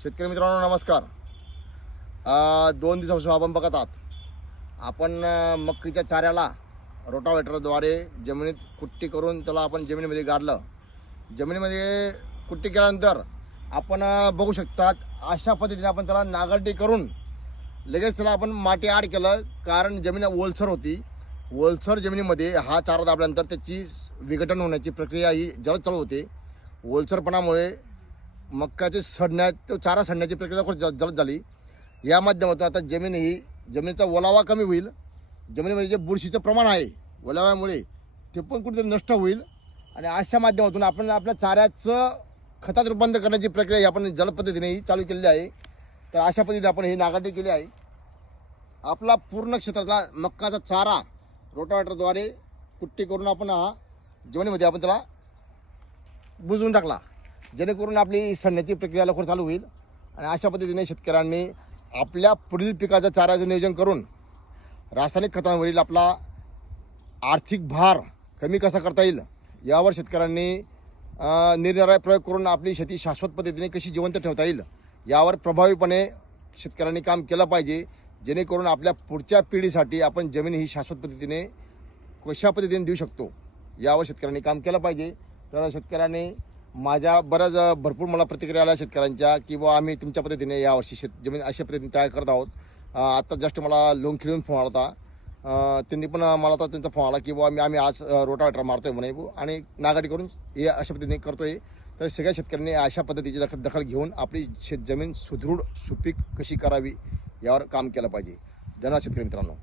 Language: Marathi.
शेतकरी मित्रांनो नमस्कार। 2 दिवसापासून आपण बघत आहात आपण मक्कीच्या चाऱ्याला रोटावेटरद्वारे जमिनीत कुट्टी करून त्याला आपण जमिनीमध्ये गाडलं। जमिनीमध्ये कुट्टी केल्यानंतर आपण बघू शकतात अशा पद्धतीने आपण त्याला नांगरटी करून लगेच त्याला आपण माती आड केलं, कारण जमीन ओलसर होती। ओलसर जमिनीमध्ये हा चारा दाबल्यानंतर त्याची विघटन होण्याची प्रक्रिया ही जलद चालू होते। ओलसरपणामुळे मक्काचे चारा सडण्याची प्रक्रिया खूप जलद झाली। या माध्यमातून आता जमिनीचा ओलावा कमी होईल। जमिनीमध्ये जे बुरशीचं प्रमाण आहे ओलाव्यामुळे ते पण कुठेतरी नष्ट होईल आणि अशा माध्यमातून आपण आपल्या चाऱ्याचं खतात रूपांतर करण्याची प्रक्रिया आपण जलद पद्धतीने चालू केलेली आहे। तर अशा पद्धतीने आपण ही नांगरटी केली आहे। आपला पूर्ण क्षेत्रातला मक्काचा चारा रोटावेटरद्वारे कुट्टी करून आपण हा जमिनीमध्ये आपण त्याला बुजवून टाकला, जेणेकरून आपली सडण्याची प्रक्रिया लवकर चालू होईल। आणि अशा पद्धतीने शेतकऱ्यांनी आपल्या पुढील पिकाचं चाऱ्याचं नियोजन करून रासायनिक खतांवरील आपला आर्थिक भार कमी कसा करता येईल यावर शेतकऱ्यांनी निरनिराळे प्रयोग करून आपली शेती शाश्वत पद्धतीने कशी जिवंत ठेवता येईल यावर प्रभावीपणे शेतकऱ्यांनी काम केलं पाहिजे, जेणेकरून आपल्या पुढच्या पिढीसाठी आपण जमीन ही शाश्वत पद्धतीने कशा पद्धतीने देऊ शकतो यावर शेतकऱ्यांनी काम केलं पाहिजे। तर शेतकऱ्यांनी माझ्या भरपूर मला प्रतिक्रिया आल्या शेतकऱ्यांच्या की बुवा आम्ही तुमच्या पद्धतीने यावर्षी जमीन अशा पद्धतीने तयार करत आहोत। आता जस्ट मला लोणखिळून फोन आला होता, त्यांनी पण मला तर त्यांचा फोन आला की बुवा आम्ही आज रोटावेटर मारतोय म्हणे आणि नांगरटी करून हे अशा पद्धतीने करतोय। तर सगळ्या शेतकऱ्यांनी अशा पद्धतीची दखल घेऊन आपली जमीन सुदृढ सुपीक कशी करावी यावर काम केलं पाहिजे। धन्यवाद शेतकरी मित्रांनो।